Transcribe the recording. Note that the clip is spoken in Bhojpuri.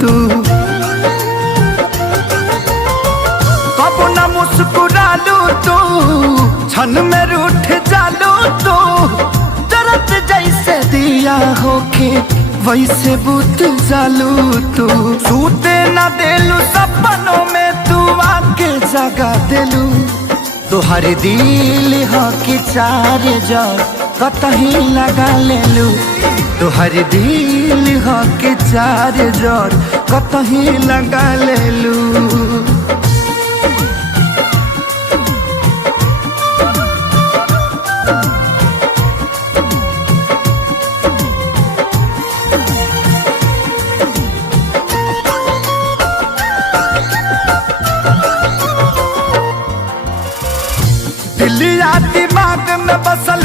तू। कब न मुस्कुरालू तू, क्षण में रूठ जालू तू। दर्द जैसे दिया होके वैसे बुत जालू तू। सूते न देलू सपनों में तू आके जगा देलू। तुहर दिल हो कि चार जर कतही लगा लेलू। तुहर दिल हो कि चार जर कतही लगा लेलू। दिलिया दिमाग में बसल